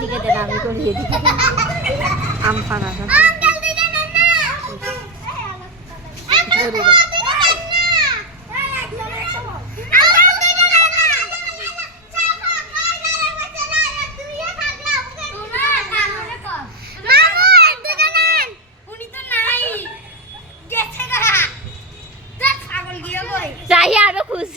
এদিকে দেন আমি করি এদিকে আমফান আছে চাই আরো খুশ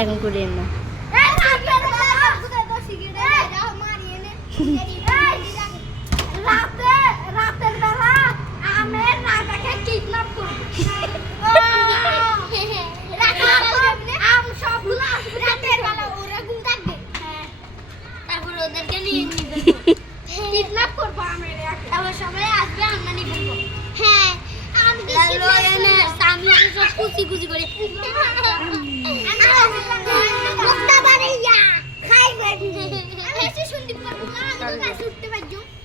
এখন করে এমন রাতের বেলা আমের নাটাকে কিডন্যাপ করব আম সবগুলো রাতের বেলা ওরা ঘুম থাকবে তারপর ওদেরকে নিয়ে নিবে কিডন্যাপ করব আমের আবার সবাই আসবে আমরা নিয়ে ফেলবো হ্যাঁ আমি সামনে সব কুচি কুচি করে মুক্তা বাড়িয়া খাইবে আমি এসে শুনতে পারবো না আমি তো গাছ উঠতে পারছো